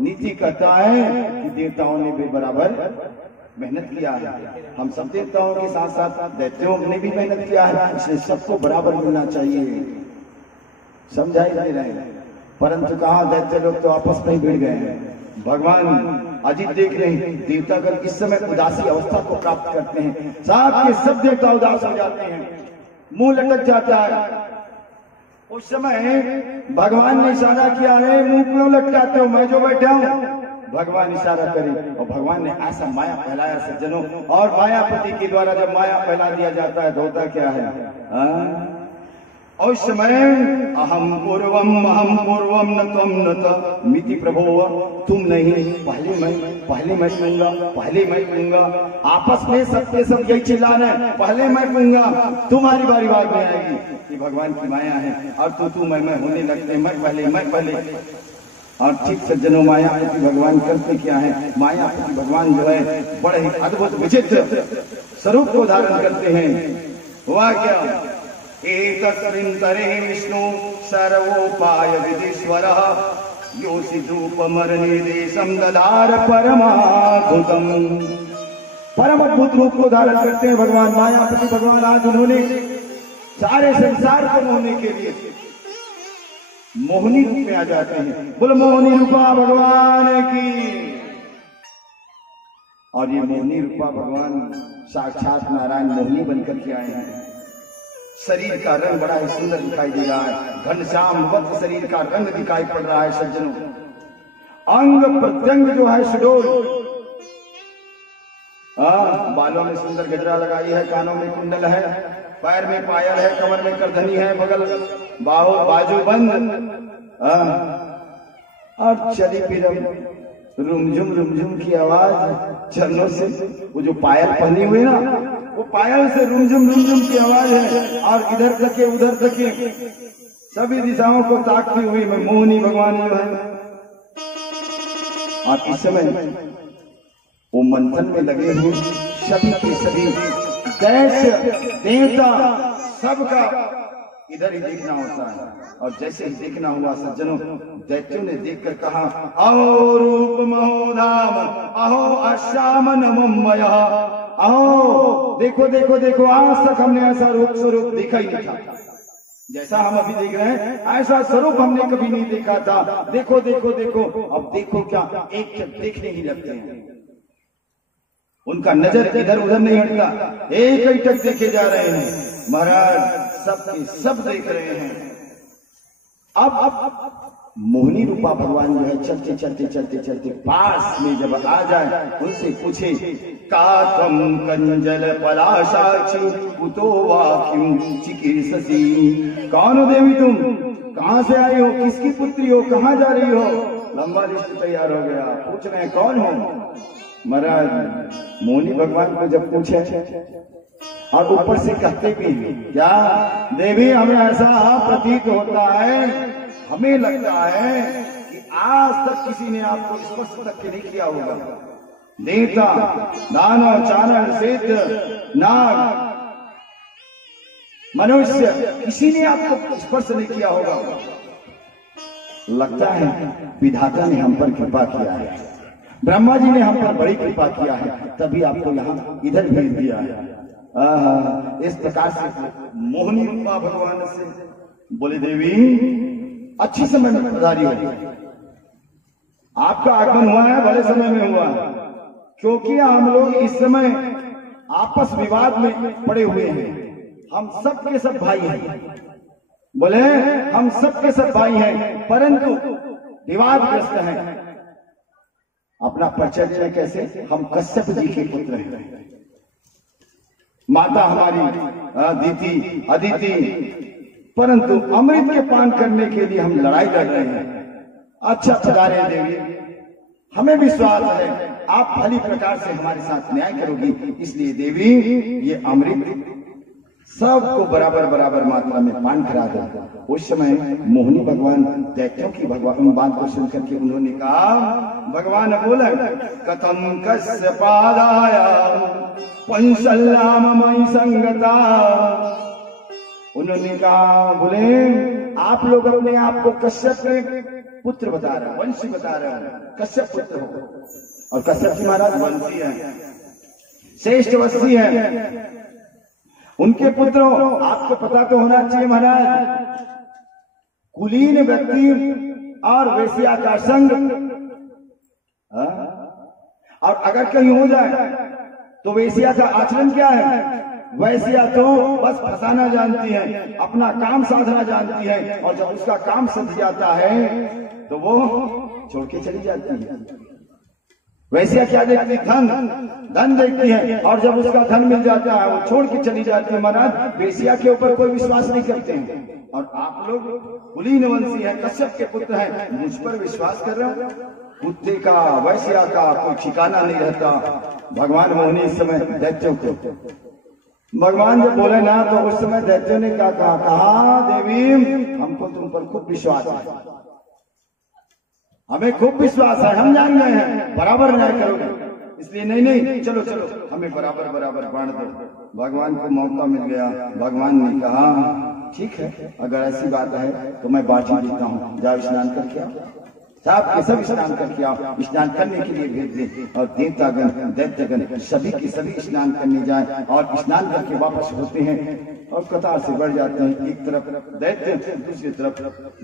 नीति कहता है कि देवताओं ने भी बराबर मेहनत किया है। हम सब देवताओं के साथ साथ दैत्यों ने भी मेहनत किया है, इसलिए सबको बराबर मिलना चाहिए। समझाई दे रहे हैं, परंतु कहा दैत्य लोग तो आपस में ही भिड़ गए हैं। भगवान अजीत देख रहे हैं, देवतागण इस समय उदासी अवस्था को प्राप्त करते हैं। साथ के सब देवता उदास हो जाते हैं, मुंह लटक जाता है। उस समय भगवान ने इशारा किया है, मुंह क्यों लटकाते हो, मैं जो बैठा हूं। भगवान इशारा करे और भगवान ने ऐसा माया फैलाया सज्जनों। और मायापति के द्वारा जब माया फैला दिया जाता है तो होता क्या है, और उस समय अहम पूर्वम न त्वम न त मिति प्रभो, तुम नहीं, पहले मैं दूंगा, पहले मैं दूंगा। आपस में सबके सब यही चिल्ला रहे हैं, पहले मैं दूंगा, तुम्हारी बारी बाद में आएगी। ये भगवान की माया है। और तू मैं होने लगते, मैं पहले। और ठीक सज्जनों, मायापति भगवान करते क्या है, मायापति भगवान जो है बड़े ही अद्भुत विचित्र स्वरूप को धारण करते हैं। हुआ क्या, एकस्मिन्तरे विष्णु सर्वोपाय विधीश्वरः योषि धूपमरनिर्देशं ददार परमाद्भुतम्। परम अद्भुत रूप को धारण करते हैं भगवान मायापति भगवान। आज उन्होंने सारे संसार को मोहने के लिए मोहिनी रूप में आ जाते हैं। बोलो मोहिनी रूपा भगवान की। और ये मोहिनी रूपा भगवान साक्षात नारायण मोहिनी बनकर के आए हैं। शरीर का रंग बड़ा ही सुंदर दिखाई दे रहा है, घनश्याम वक्त शरीर का रंग दिखाई पड़ रहा है सज्जनों। अंग प्रत्यंग जो है सुडोल, बालों में सुंदर गजरा लगाई है, कानों में कुंडल है, पैर में पायल है, कमर में करधनी है, बगल बाजू बंद, और चली फिर रुमझुम की आवाज चरणों से। वो जो पायल पहनी हुई ना, वो पायल से रुमझुम की आवाज है। और इधर तके उधर तके सभी दिशाओं को ताकती हुई मैं मोहिनी भगवान जो है। और इस समय वो मंथन में लगे हुए सभी के सभी दैत्य देवता सबका इधर ही देखना होता है। और जैसे ही देखना हुआ सज्जनों, दैत्यों ने देखकर कहा, अहो रूप महोधाम, अहो अश्याम नमोमय, अहो देखो, आज तक हमने ऐसा रूप स्वरूप देखा ही नहीं था। जैसा हम अभी देख रहे हैं ऐसा स्वरूप हमने कभी नहीं देखा था। देखो। अब देखो क्या, एक देखने ही लगते हैं। उनका नजर इधर उधर नहीं हटता, एक ही टक देखे जा रहे हैं। महाराज सब देख रहे हैं। अब मोहिनी रूपा भगवान जो है चलते पास में जब आ जाए, उनसे पूछे, कातम कंजल पलाशाक्षी कुतो वाक्यम चिकीर्षसी। कौन हो देवी तुम, कहां से आई हो, किसकी पुत्री हो, कहां जा रही हो। लंबा लिस्ट तैयार हो गया, पूछ रहे हैं कौन हो। महाराज मोहिनी भगवान को जब पूछे और ऊपर से कहते भी क्या, देवी हमें ऐसा प्रतीत होता है, हमें लगता है कि आज तक किसी ने आपको स्पर्श तक के नहीं किया होगा। देवता, दानव, चारण, सिद्ध, नाग, मनुष्य, किसी ने आपको स्पर्श नहीं किया होगा। लगता है विधाता ने हम पर कृपा किया है, ब्रह्मा जी ने हम पर बड़ी कृपा किया है, तभी आपको यहाँ इधर भेज दिया है। इस प्रकार से मोहिनी रूपा भगवान से बोले, देवी अच्छी समय में पधारी हो, आपका आगमन हुआ है, भले समय में हुआ है, क्योंकि हम लोग इस समय आपस विवाद में पड़े हुए हैं। हम सब के सब भाई हैं, बोले हम सब के सब भाई हैं, परंतु विवादग्रस्त हैं। अपना परिचय देना कैसे, हम कश्यप जी के पुत्र हैं, माता हमारी अदिति, परंतु अमृत के पान करने के लिए हम लड़ाई लड़ रहे हैं। अच्छा पधारे देवी, हमें विश्वास है आप भली प्रकार से हमारे साथ न्याय करोगी, इसलिए देवी ये अमृत सबको बराबर मात्रा में पान करा दो। उस समय मोहिनी भगवान दैत्यों की भगवान बात को सुनकर के उन्होंने कहा, भगवान बोला, कथम कस्य पादाया पंचल्लाम मई संगता। उन्होंने कहा, बोले आप लोग अपने आप को कश्यप के पुत्र बता रहे हो, वंशी बता रहे हो, कश्यप पुत्र हो। और कश्यप जी महाराज वंशी है, श्रेष्ठ वंशी है, उनके पुत्र हो। आपको पता तो होना चाहिए महाराज, कुलीन व्यक्ति और वेश्या का संग, और अगर कहीं हो जाए तो वेश्या का आचरण क्या है? वैश्या तो बस फंसाना जानती है, अपना काम साधना जानती है, और जब उसका काम सध जाता है तो वो छोड़ के चली जाती है। वैश्या क्या देखती? धन, धन देखती है, और जब उसका धन मिल जाता है वो छोड़ के चली जाती है। महाराज वेश्या के ऊपर कोई विश्वास नहीं करते हैं, और आप लोग कुलीन वंशी है, कश्यप के पुत्र हैं, मुझ पर विश्वास कर रहे हो? कुत्ते का, वैश्या का कोई ठिकाना नहीं रहता। भगवान मोहिनी इस समय दैत्यों को, भगवान जब बोले ना तो उस समय दैत्यों ने क्या कहा? कहा देवी हमको तुम पर खूब विश्वास है, हमें खूब विश्वास है, हम जान गए हैं बराबर न्याय करोगे, इसलिए नहीं नहीं चलो चलो हमें बराबर बराबर बांट दो। भगवान को मौका मिल गया, भगवान ने कहा ठीक है, अगर ऐसी बात है तो मैं बांट ही देता हूँ, जाओ स्नान करके आओ, साहब के सब स्नान करके आओ। स्नान करने के लिए भेज दे, और देवतागण दैत्यगण सभी के सभी स्नान करने जाए, और स्नान करके वापस होते हैं और कतार से बढ़ जाते हैं। एक तरफ दैत्य, दूसरी तरफ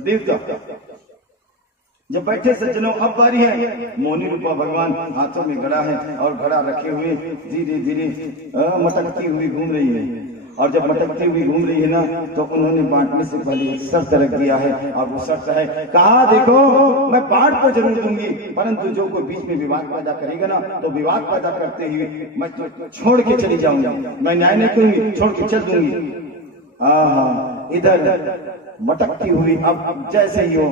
देवता। जब बैठे सज्जनों अब बारी है, मोहिनी रूपा भगवान हाथों में घड़ा है, और घड़ा रखे हुए धीरे धीरे मटकती हुई घूम रही है। और जब मटकती हुई घूम रही है ना, तो उन्होंने बांटने से पहले एक शर्त रख दिया है, और वो शर्त है, कहा देखो मैं बांट तो जरूर दूंगी, परंतु जो कोई बीच में विवाद पैदा करेगा ना, तो विवाद पैदा करते हुए मैं तो छोड़ के चली जाऊंगी, मैं न्याय नहीं करूंगी, छोड़ के चल दूंगी। इधर मटकती हुई अब जैसे ही हो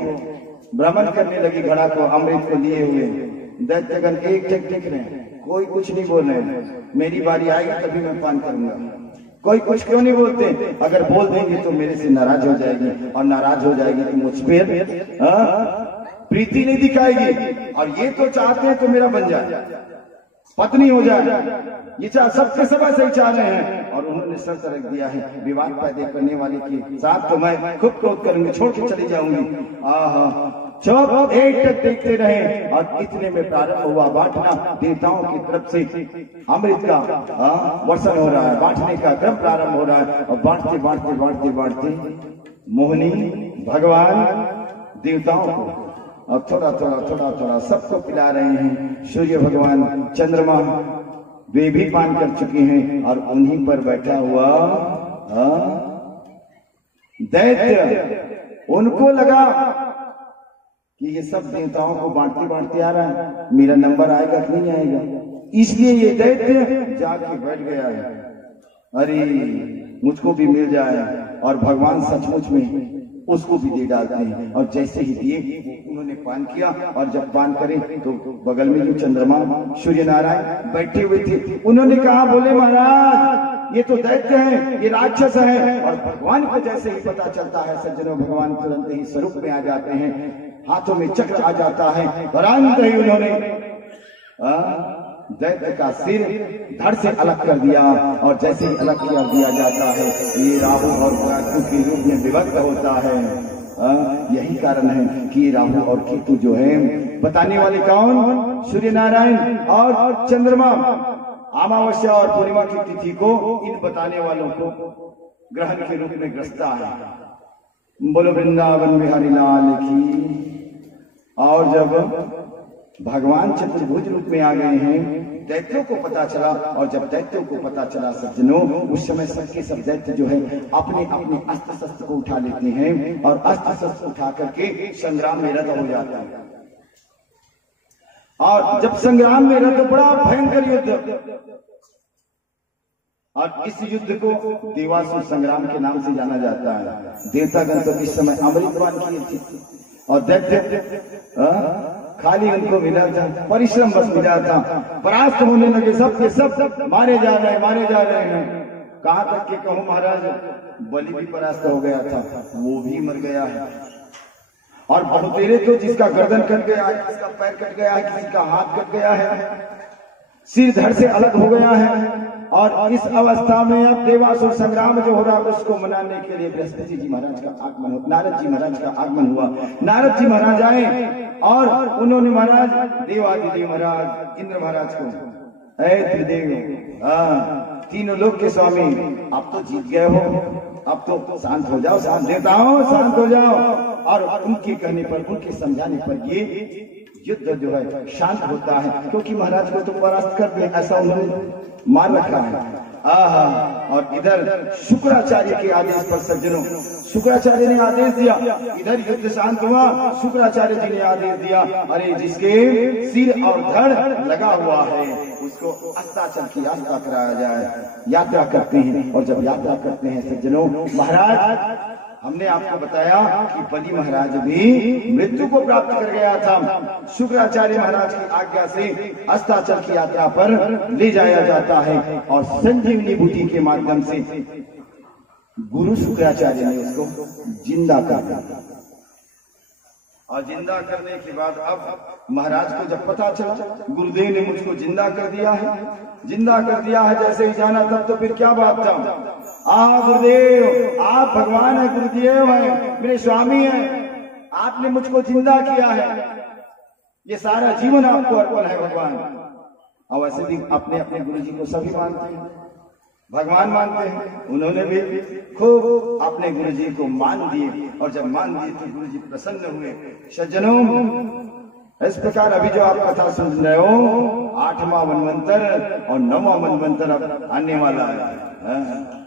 भ्रमण करने लगी घड़ा को, अमृत को लिए हुए दैत्यगण एक टक टिक रहे, कोई कुछ नहीं बोल रहे। मेरी बारी आएगी तभी मैं पान करूंगा। कोई कुछ क्यों नहीं बोलते? अगर बोल देंगे तो मेरे से नाराज हो जाएगी, और नाराज हो जाएगी तो मुझ पर प्रीति नहीं दिखाएगी, और ये तो चाहते हैं तो मेरा बन जाए, पत्नी हो जाए, ये सबके सब ऐसे ही चाह रहे हैं। और उन्होंने शर्त रख दिया है, विवाद पैदा करने वाले के साथ तो मैं खूब क्रोध करूंगी, छोड़ के चली जाऊंगी। चुप एक तक देखते रहे, और इतने में प्रारंभ हुआ बांटना। देवताओं की तरफ से अमृत का वर्षण हो रहा है, बांटने का क्रम प्रारंभ हो रहा है, और बांटते बांटते बांटते बांटते मोहिनी भगवान देवताओं को अब थोड़ा थोड़ा थोड़ा थोड़ा सबको पिला रहे हैं। सूर्य भगवान, चंद्रमा वे भी पान कर चुके हैं, और उन्हीं पर बैठा हुआ दैत्य, उनको लगा कि ये सब देवताओं को बांटते बांटते आ रहा है, मेरा नंबर आएगा कि नहीं आएगा, इसलिए ये दैत्य जाके बैठ गया है, अरे मुझको भी मिल जाए। और भगवान सचमुच में उसको भी दे डालते हैं, और जैसे ही दिए उन्होंने पान किया, और जब पान करे तो बगल में जो चंद्रमा सूर्य नारायण बैठे हुए थे, उन्होंने कहा, बोले महाराज ये तो दैत्य है, ये राक्षस है। और भगवान को जैसे ही पता चलता है सज्जनों, भगवान तुरंत ही स्वरूप में आ जाते हैं, हाथों में चक्र आ जाता है, तुरंत ही उन्होंने दैत्य का सिर धड़ से अलग कर दिया। और जैसे ही अलग कर दिया जाता है, ये राहु और केतु के रूप में विभक्त होता है। यही कारण है कि राहु और केतु जो है, बताने वाले कौन? सूर्य नारायण और चंद्रमा। अमावस्या और पूर्णिमा की तिथि को इन बताने वालों को ग्रहण के रूप में ग्रसता है। बोलो वृंदावन बिहारी लाल की। और जब भगवान चतुर्भुज रूप में आ गए हैं, दैत्यों को पता चला, और जब दैत्यों को पता चला सज्जनों, उस समय सबके सब दैत्य जो है अपने अपने अस्त्र शस्त्र को उठा लेते हैं, और अस्त्र शस्त्र उठा करके संग्राम में रत हो जाता है। और जब संग्राम में रत, बड़ा भयंकर युद्ध, और इस युद्ध को देवासुर संग्राम के नाम से जाना जाता है। देवतागण तो इस समय अमृतपान किए थे, और दैत्य खाली उनको मिला था, परिश्रम बस मिला था, परास्त होने लगे, सब के सब मारे जा रहे हैं, मारे जा रहे हैं। कहां तक के कहूं महाराज, बलि भी परास्त हो गया था, वो भी मर गया है। और बहुतेरे तो जिसका गर्दन कट गया है, किसका पैर कट गया है, किसी का हाथ कट गया है, सिर धड़ से अलग हो गया है, और इस अवस्था में अब देवासुर संग्राम जो हो रहा है उसको मनाने के लिए बृहस्पति जी महाराज का आगमन हुआ, नारद जी महाराज का आगमन हुआ। नारद जी महाराज आए और उन्होंने महाराज देवादिदेव महाराज इंद्र महाराज को, ऐ त्रिदेव, तीनों लोक के स्वामी, आप तो जीत गए हो, अब तो शांत हो जाओ, शांत देवताओं शांत हो जाओ। और उनके कहने पर, उनके समझाने पर ये युद्ध जो है शांत होता है, क्योंकि महाराज को तो परास्त कर दे ऐसा उन्होंने मान रखा है। और इधर शुक्राचार्य के आदेश पर सज्जनों, शुक्राचार्य ने आदेश दिया, इधर युद्ध शांत हुआ, शुक्राचार्य जी ने आदेश दिया, अरे जिसके सिर और धड़ लगा हुआ है उसको अस्ताचल की यात्रा कराया जाए। यात्रा करते हैं, और जब यात्रा करते हैं सज्जनों, महाराज हमने आपको बताया कि बलि महाराज भी मृत्यु को प्राप्त कर गया था। शुक्राचार्य महाराज की आज्ञा से अस्ताचल की यात्रा पर ले जाया जाता है और संजीवनी बूटी के माध्यम से गुरु शुक्राचार्य ने उसको जिंदा कर दिया। और जिंदा करने के बाद अब महाराज को जब पता चला गुरुदेव ने मुझको जिंदा कर दिया है, जिंदा कर दिया है, जैसे ही जाना तब तो फिर क्या बात था, गुरुदेव आप भगवान है, गुरुदेव है, मेरे स्वामी हैं, आपने मुझको जिंदा किया है, ये सारा जीवन आपको अर्पण है भगवान। और वैसे भी अपने अपने गुरु जी को सभी मानते हैं, भगवान मानते हैं, उन्होंने भी खूब अपने गुरु जी को मान दिए, और जब मान दिए तो गुरु जी प्रसन्न हुए। सज्जनों, इस प्रकार अभी जो आप कथा सुन रहे हो, 8वां मनवंतर और 9वां मनवंतर अब आने वाला है।